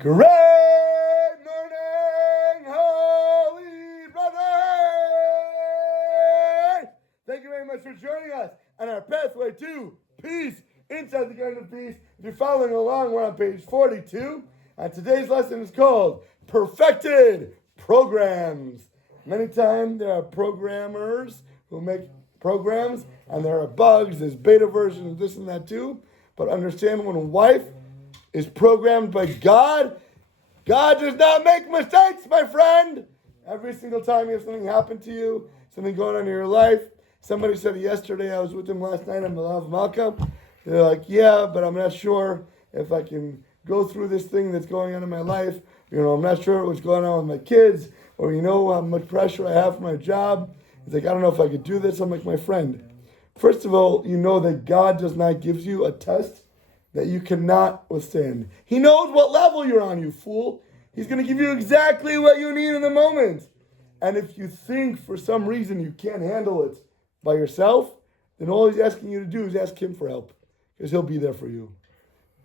Great morning, Holy Brother! Thank you very much for joining us on our pathway to peace, inside the Garden of Peace. If you're following along, we're on page 42, and today's lesson is called Perfected Programs. Many times there are programmers who make programs, and there are bugs, there's beta versions, this and that too, but understand when a wife is programmed by God, God does not make mistakes, my friend. Every single time you have something happen to you, something going on in your life. Somebody said yesterday, I was with them last night on Malav Malka. They're like, yeah, but I'm not sure if I can go through this thing that's going on in my life. You know, I'm not sure what's going on with my kids, or you know how much pressure I have for my job. He's like, I don't know if I could do this. I'm like, my friend, first of all, you know that God does not give you a test that you cannot withstand. He knows what level you're on, you fool. He's going to give you exactly what you need in the moment. And if you think for some reason you can't handle it by yourself, then all he's asking you to do is ask him for help, because he'll be there for you.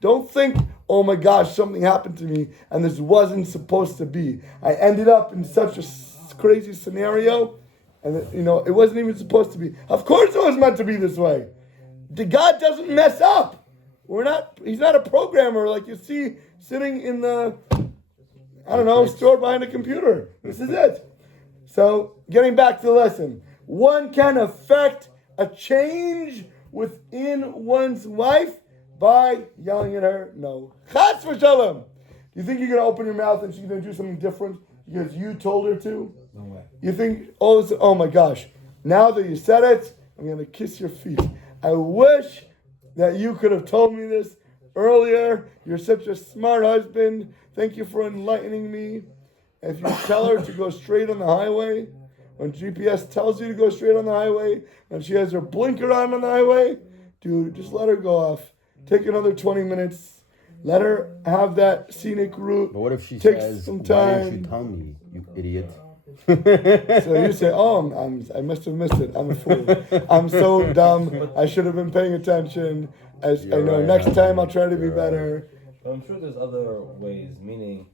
Don't think, oh my gosh, something happened to me and this wasn't supposed to be. I ended up in such a crazy scenario, and it wasn't even supposed to be. Of course it was meant to be this way. God doesn't mess up. He's not a programmer like you see sitting in the, store behind a computer. This is it. So, getting back to the lesson. One can affect a change within one's wife by yelling at her, no. Chas v'shalom. Do you think you're going to open your mouth and she's going to do something different because you told her to? No way. You think, oh my gosh, now that you said it, I'm going to kiss your feet. I wish that you could have told me this earlier. You're such a smart husband. Thank you for enlightening me. If you tell her to go straight on the highway, when GPS tells you to go straight on the highway, and she has her blinker on the highway, dude, just let her go off. Take another 20 minutes. Let her have that scenic route. But what if she Takes says, some why time. didn't you tell me, you idiot? So you say, I must have missed it. I'm a fool. I'm so dumb. I should have been paying attention. I know right, next time I'll try to be better. But I'm sure there's other ways, meaning,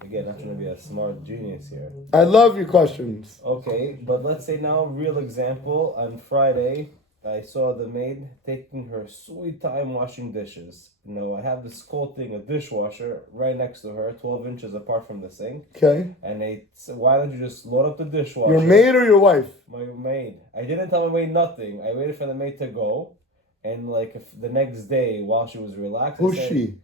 again, not trying to be a smart genius here. I love your questions. Okay, but let's say now, real example, on Friday, I saw the maid taking her sweet time washing dishes. I have this cold thing, a dishwasher, right next to her, 12 inches apart from the sink. Okay. And they said, why don't you just load up the dishwasher? Your maid or your wife? My maid. I didn't tell my maid nothing. I waited for the maid to go. And if the next day, while she was relaxed, Who's she?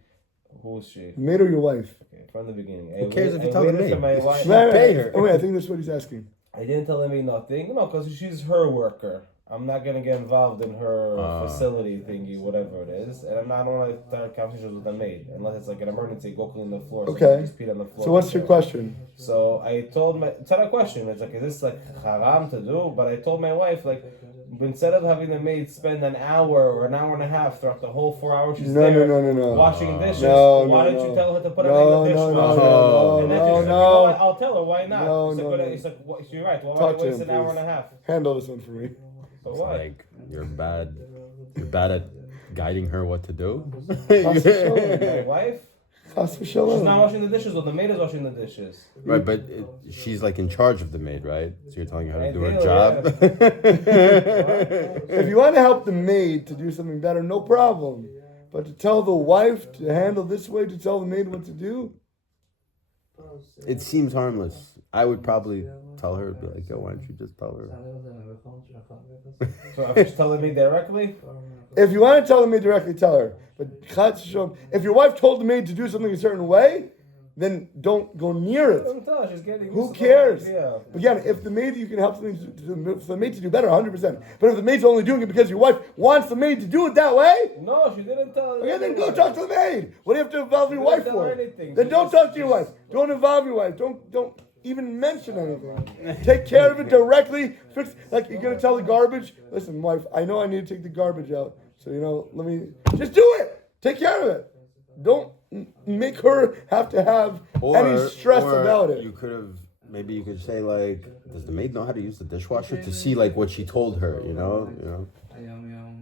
Who's she? Maid or your wife? Okay, from the beginning. Who cares if you tell the maid? Pay her. Oh, wait, I think that's what he's asking. I didn't tell the maid nothing. No, because she's her worker. I'm not going to get involved in her facility thingy, whatever it is. And I don't want to start conversations with the maid. Unless it's like an emergency, go clean the floor. Okay. So just peed on the floor. So what's your question? So I told it's not a question. It's like, is this haram to do? But I told my wife, instead of having the maid spend an hour or an hour and a half throughout the whole 4 hours she's No. washing dishes, why don't you tell her to put everything in the dishwasher? And then she's like, you know what? I'll tell her, why not? It's like, you're right, why would I waste an hour and a half? Handle this one for me. But why? Like, you're bad at guiding her what to do. My wife? Chas She's v'shalom. not washing the dishes, or the maid is washing the dishes. Right, but she's in charge of the maid, right? So you're telling her how to do her Ideally, job. If you want to help the maid to do something better, no problem. But to tell the wife to handle this way, to tell the maid what to do? It seems harmless. I would probably tell her, be like, yo, why don't you just tell her? So I'm just telling me directly? If you want to tell the maid directly, tell her. But chas v'shalom, if your wife told the maid to do something a certain way, then don't go near it. Don't tell her, she's getting Who used to cares? the idea. Again, if the maid, you can help something for the maid to do better, 100%. But if the maid's only doing it because your wife wants the maid to do it that way, No, she didn't tell her. okay, then go talk to the maid. What do you have to involve your She didn't wife tell for? her anything. Then She don't just- talk to your wife. Don't involve your wife. Don't even mention anything. Take care of it directly. Fix, like you're gonna tell the garbage. Listen, wife, I know I need to take the garbage out. So let me just do it. Take care of it. Don't make her have to have any stress about it. You could have maybe you could say like, does the maid know how to use the dishwasher to see like what she told her? You know.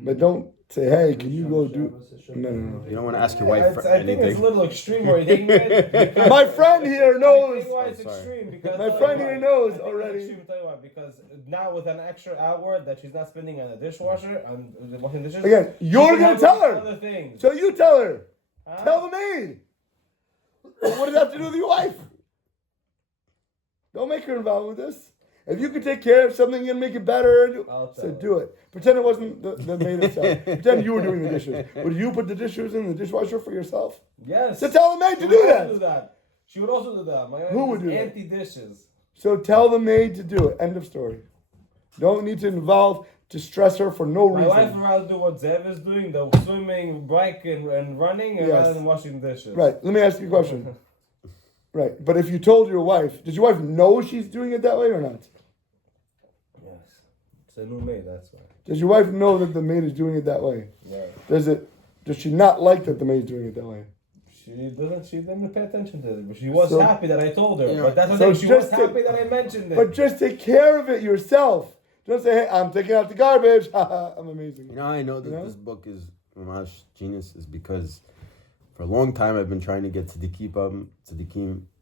But don't say, hey, can you go do... No. You don't want to ask your wife for I think anything. it's a little extreme where you're taking it. Because My friend here knows. I think why it's Oh, sorry. extreme because My friend here knows I think already. It's extreme, tell you why, because now with an extra hour that she's not spending on the dishwasher and washing dishes. Again, you're she can going to have tell her. Other things. So you tell her. Huh? Tell the maid. What does that have to do with your wife? Don't make her involved with this. If you could take care of something and make it better, I'll so tell do it. Pretend it wasn't the maid itself. Pretend you were doing the dishes. Would you put the dishes in the dishwasher for yourself? Yes. So tell the maid She to would do also that. do that. She would also do that. My Who would do that? anti-dishes. So tell the maid to do it. End of story. Don't need to involve to stress her for no My reason. wife would rather do what Zev is doing, the swimming, bike, and running, Yes. rather than washing dishes. Right. Let me ask you a question. Right. But if you told your wife, does your wife know she's doing it that way or not? Yes. It's a new maid, that's why. Does your wife know that the maid is doing it that way? Yeah. Does she not like that the maid's doing it that way? She didn't pay attention to it. But she was So- happy that I told her. Yeah. But that's the So thing, she was just happy that I mentioned it. But just take care of it yourself. Don't say, hey, I'm taking out the garbage. I'm amazing. You know how I know that You know? this book is Mamash genius is because for a long time I've been trying to get tzaddikim,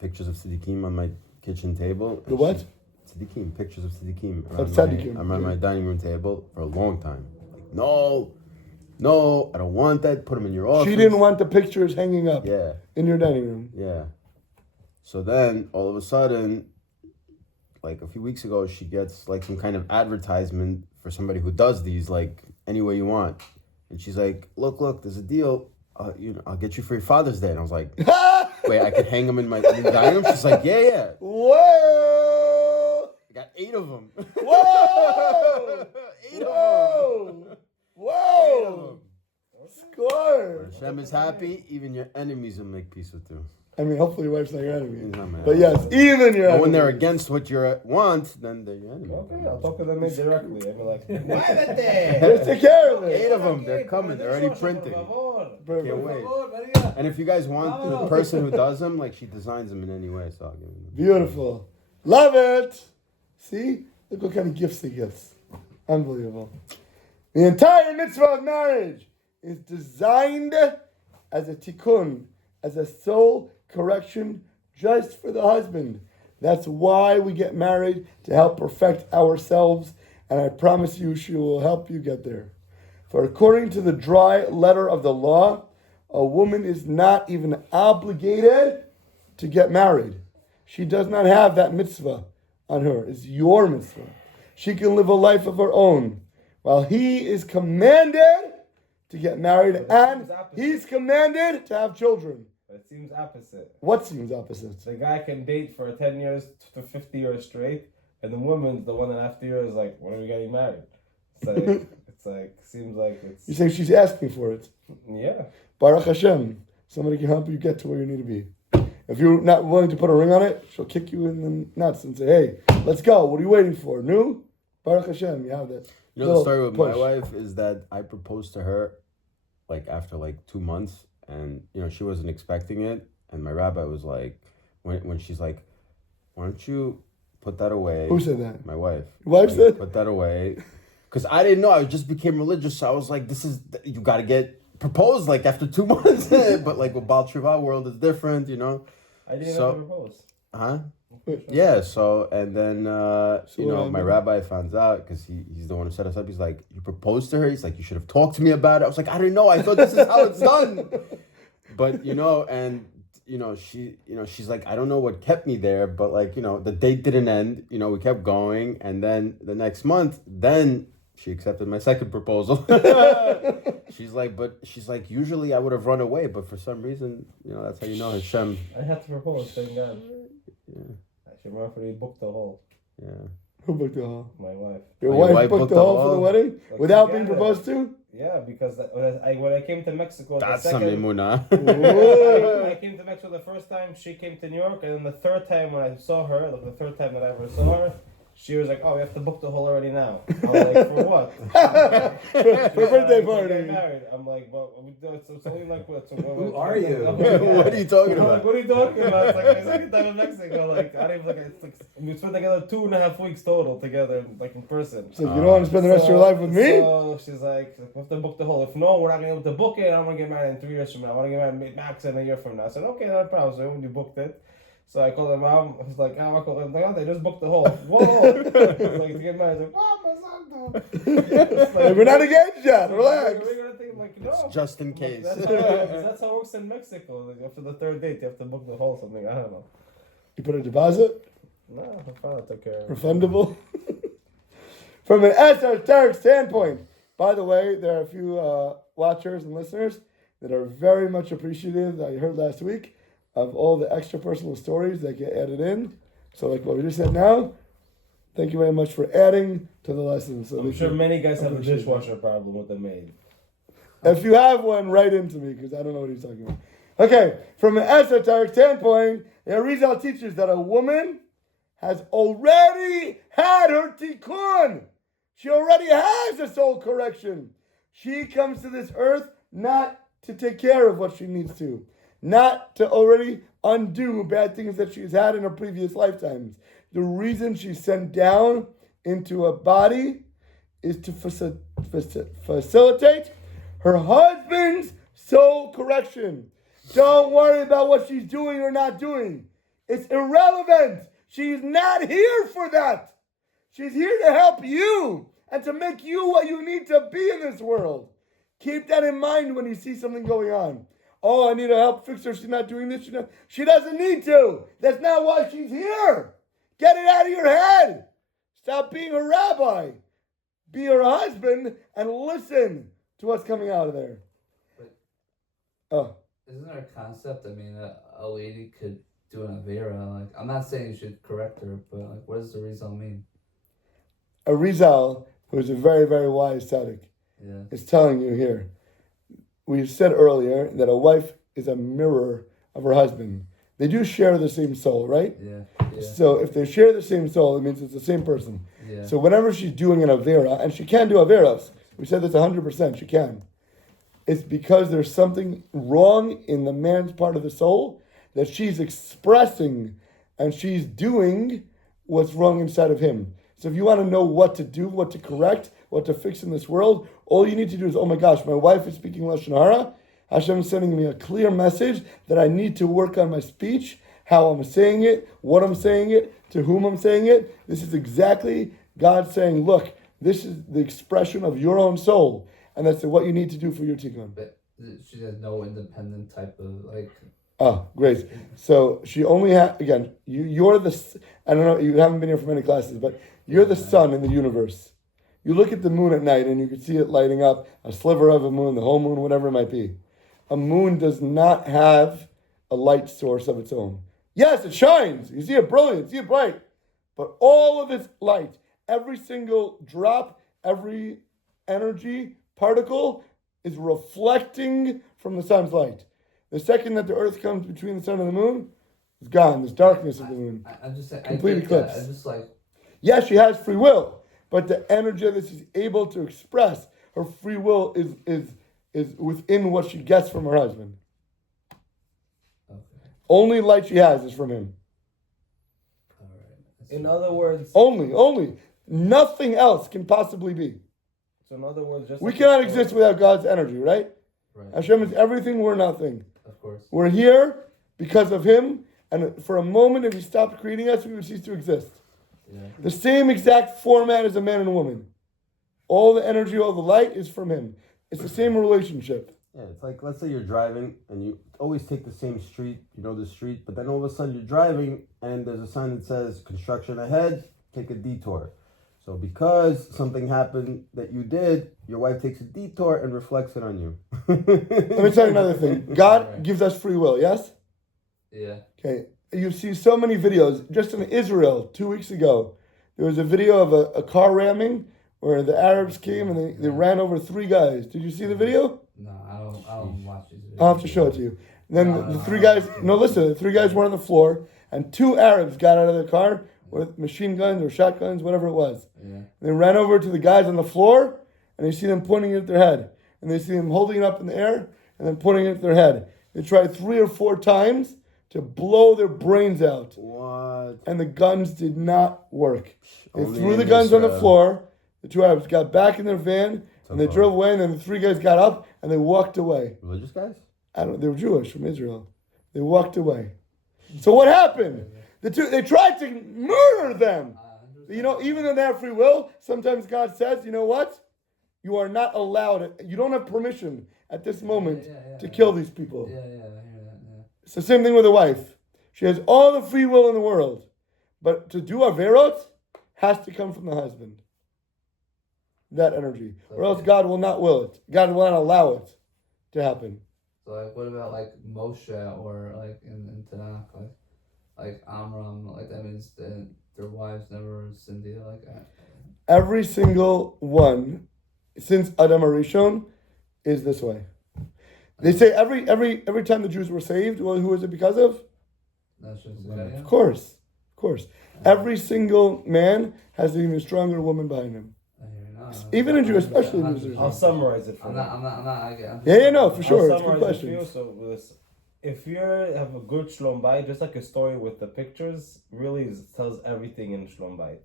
pictures of tzaddikim on my kitchen table. The what? Tzaddikim, pictures of tzaddikim tzaddikim. around my dining room table for a long time. Like, no, I don't want that. Put them in your office. She didn't want the pictures hanging up Yeah, in your dining room. yeah. So then all of a sudden, like a few weeks ago, she gets like some kind of advertisement for somebody who does these like any way you want, and she's like, "Look, there's a deal. I'll get you for your Father's Day." And I was like, "Wait, I could hang them in my dining room?" She's like, "Yeah. Whoa! I got 8 of them. Whoa! 8 of them. Whoa! Score! Hashem is happy. Even your enemies will make peace with you. I mean, hopefully your wife's not your enemy. He's not my But enemy. yes, even your But enemy. when they're against what you want, then they're your enemy. Okay, I'll talk to them directly. I'll be like, Just take care of it. 8 of them. They're coming. They're already printing. Perfect. Can't wait. And if you guys want the person who does them, like she designs them in any way, so I'll give them. Beautiful. Love it. See? Look what kind of gifts he gives. Unbelievable. The entire mitzvah of marriage is designed as a tikkun, as a soul correction just for the husband. That's why we get married, to help perfect ourselves, and I promise you she will help you get there. For according to the dry letter of the law, a woman is not even obligated to get married. She does not have that mitzvah on her. It's your mitzvah. She can live a life of her own, while he is commanded to get married and he's commanded to have children. It seems opposite. What seems opposite? The guy can date for 10 years to 50 years straight, and the woman's the 1.5 years like, when are we getting married? It's like, seems like it's... You say she's asking for it. Yeah. Baruch Hashem, somebody can help you get to where you need to be. If you're not willing to put a ring on it, she'll kick you in the nuts and say, hey, let's go. What are you waiting for? No? Baruch Hashem, you have that. You know, the story with my push. wife is that I proposed to her like after like 2 months, and she wasn't expecting it, and my rabbi was like, when she's like, why don't you put that away? Who said that? My wife. Your wife said? Put that away. Because I didn't know. I just became religious, so I was like, you got to get proposed like after 2 months. But like with Baal Tshuva world is different, I didn't So- even propose. Huh? Yeah, so, and then, what my happened? rabbi finds out, because he's the one who set us up. He's like, you proposed to her? He's like, you should have talked to me about it. I was like, I didn't know. I thought this is how it's done. But, she's like, I don't know what kept me there, but like, the date didn't end. We kept going. And then the next month, then she accepted my second proposal. She's like, usually I would have run away, but for some reason, that's how Hashem. I had to propose, thank God. Yeah. She already booked the hall. Yeah. Who booked the hall? My wife. Your Oh, your wife booked the hall for the wedding? Like Without being together. proposed to? Yeah, because when I came to Mexico, That's the some second... emunah. Whoa. I came to Mexico the first time, she came to New York, and then the third time when I saw her, like the third time that I ever saw her, She was like, "Oh, we have to book the hall already now." I was like, "For what?" For a birthday party. Get married. I'm like, "Well, it's only like what?" So Who are you? What are you talking I'm about? like, "What are you talking about?" It's like my second time in Mexico. Like, I don't even like. It's like we spent together 2.5 weeks total together, like in person. So you don't want to spend the rest of your life with me? So she's like, "We have to book the hall. If no, we're not gonna be able to book it. I want to get married in 3 years from now. I want to get married max in a year from now." I said, "Okay, no problem." So we booked it. So I called her mom. I was like, "Oh, I called her. Like, oh, they just booked the hall." Whoa! Like to get married. I was like, "Wow, my son, Like, we're not engaged yet. Relax. We're gonna think like, no. It's just in case. That's how it works in Mexico. Like, after the third date, you have to book the hall. Something I don't know. You put a deposit? No, my father took care of it. Refundable? From an esoteric standpoint, by the way, there are a few watchers and listeners that are very much appreciative, that I heard last week, of all the extra personal stories that get added in. So like what we just said now, thank you very much for adding to the lesson. So I'm sure many guys have a dishwasher problem with the maid. If you have one, write into me, because I don't know what he's talking about. Okay, from an esoteric standpoint, the Arizal teaches that a woman has already had her tikkun. She already has a soul correction. She comes to this earth not to take care of what she needs to, not to already undo bad things that she's had in her previous lifetimes. The reason she's sent down into a body is to facilitate her husband's soul correction. Don't worry about what she's doing or not doing. It's irrelevant. She's not here for that. She's here to help you and to make you what you need to be in this world. Keep that in mind when you see something going on. Oh, I need to help fix her. She's not doing this. She doesn't need to. That's not why she's here. Get it out of your head. Stop being a rabbi. Be her husband and listen to what's coming out of there. Isn't there a concept? I mean, a lady could do an avera. Like, I'm not saying you should correct her, but like, what does the Rizal mean? A Rizal, who is a very, very wise tzaddik, is telling you here. We said earlier that a wife is a mirror of her husband. They do share the same soul, right? Yeah. So if they share the same soul, it means it's the same person. Yeah. So whenever she's doing an avera, and she can do averas, we said this 100%, she can. It's because there's something wrong in the man's part of the soul that she's expressing, and she's doing what's wrong inside of him. So if you want to know what to do, what to correct, what to fix in this world, all you need to do is, oh my gosh, my wife is speaking Lashon Hara. Hashem is sending me a clear message that I need to work on my speech, how I'm saying it, what I'm saying it, to whom I'm saying it. This is exactly God saying, look, this is the expression of your own soul. And that's what you need to do for your tikkun. But she has no independent type of like. Oh, great. So she only has, again, you're the, I don't know, you haven't been here for many classes, but you're the sun in the universe. You look at the moon at night and you can see it lighting up, a sliver of a moon, the whole moon, whatever it might be. A moon does not have a light source of its own. Yes, it shines. You see it brilliant, you see it bright. But all of its light, every single drop, every energy, particle is reflecting from the sun's light. The second that the earth comes between the sun and the moon, it's gone. There's darkness of the moon. I'm just saying, complete eclipse. I'm just like, yes, she has free will, but the energy that she's able to express, her free will is within what she gets from her husband. okay. Only light she has is from him. All right. In other words, Only. Nothing else can possibly be. so in other words, just We like cannot before- exist without God's energy, right? Right. Hashem is everything, we're nothing. Of course. We're here because of Him, and for a moment, if He stopped creating us, we would cease to exist. Yeah. The same exact format as a man and a woman. All the energy, all the light is from Him. It's the same relationship. Yeah, it's like, let's say you're driving and you always take the same street, you know the street, but then all of a sudden you're driving and there's a sign that says construction ahead, take a detour. So because something happened that you did, your wife takes a detour and reflects it on you. Let me tell you another thing. God gives us free will, yes? Yeah. Okay. You see so many videos. Just in Israel, 2 weeks ago, there was a video of a car ramming where the Arabs came and they ran over 3 guys. Did you see the video? No, I don't watch these videos. I'll have to show it to you. And then the 3 guys, the 3 guys were on the floor, and 2 Arabs got out of the car with machine guns or shotguns, whatever it was. Yeah. And they ran over to the guys on the floor, and they see them pointing it at their head. And they see them holding it up in the air and then pointing it at their head. They tried 3 or 4 times to blow their brains out. What? And the guns did not work. They Only threw in the guns on the Israel. floor. The 2 Arabs got back in their van, and they Okay. drove away, and then the 3 guys got up, and they walked away. Religious guys? They were Jewish from Israel. They walked away. So what happened? They tried to murder them. You know, even though they have free will, sometimes God says, you know what? You are not allowed, you don't have permission at this moment to kill these people. Yeah, I hear that. Yeah. It's the same thing with a wife. She has all the free will in the world. But to do averot has to come from the husband. That energy. Or else God will not will it. God will not allow it to happen. So like, what about like Moshe or like in Tanakh, like Amram, like that means that their wives never sinned either, like that. Every single one, since Adam Arishon, is this way. They say every time the Jews were saved, well, who was it because of? That's just Of course. Every single man has an even stronger woman behind him. Even in Jew, especially in Jews. I'll summarize it for I'm you. not. Yeah, no, for sure. I'll It's good summarize it for you. questions. So if you have a good Shalom Bayit, just like a story with the pictures, really tells everything in Shalom Bayit.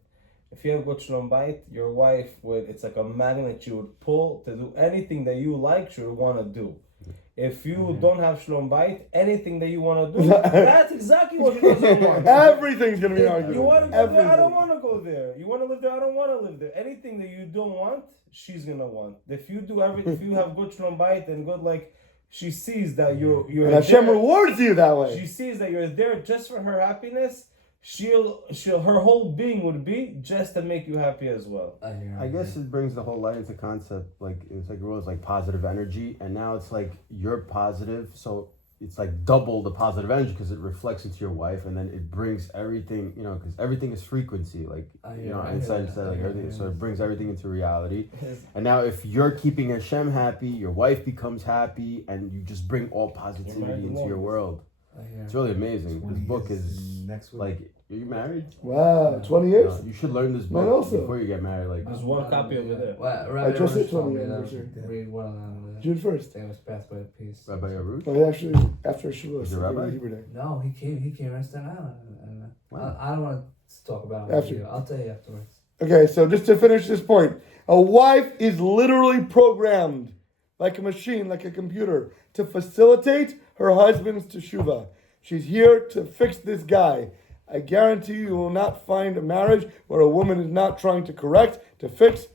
If you have a good Shalom Bayit, your wife it's like a magnet you would pull to do anything that you like, she would want to do. If you don't have Shalom Bayit, anything that you want to do, that's exactly what she doesn't want. Everything's going to be an argument. You want to go there? I Everything. don't want to go there. You want to live there? I don't want to live there. Anything that you don't want, she's gonna want. If you do everything, if you have good Shalom Bayit and good, like, she sees that you're And Hashem there. rewards you that way. She sees that you're there just for her happiness. She'll her whole being would be just to make you happy as well. I guess it brings the whole light into concept, like it's like it was like positive energy, and now it's like you're positive, so it's like double the positive energy because it reflects into your wife, and then it brings everything, you know, because everything is frequency, like Einstein said, like everything, so it brings everything into reality. And now if you're keeping Hashem happy, your wife becomes happy, and you just bring all positivity into your world. It's really amazing. This book is next week. like, are you married? Wow, 20 years? No, you should learn this Mine book also. before you get married. Like, There's one copy over there. Rabbi just hit Arush told 20 me that anniversary. read one of them. June 1st. Famous pathway of peace. Rabbi Arush. Oh, he actually, after Shavuos, Is it Rabbi? Hebrew Day. No, he came right Staten Island. And, Wow. I don't want to talk about it. After. With you. I'll tell you afterwards. Okay, so just to finish this point, a wife is literally programmed like a machine, like a computer, to facilitate her husband's teshuvah. She's here to fix this guy. I guarantee you will not find a marriage where a woman is not trying to correct, to fix,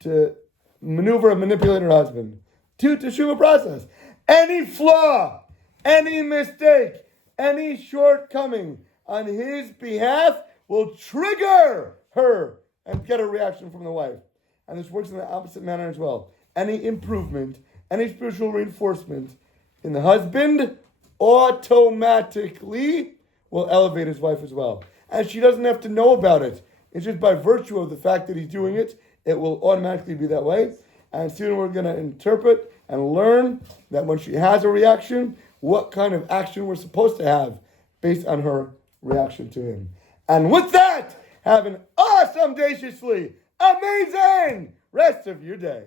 to maneuver and manipulate her husband. To teshuvah process. Any flaw, any mistake, any shortcoming on his behalf will trigger her and get a reaction from the wife. And this works in the opposite manner as well. Any improvement, any spiritual reinforcement in the husband automatically will elevate his wife as well. And she doesn't have to know about it. It's just by virtue of the fact that he's doing it, it will automatically be that way. And soon we're going to interpret and learn that when she has a reaction, what kind of action we're supposed to have based on her reaction to him. And with that, have an awesome, audaciously amazing rest of your day.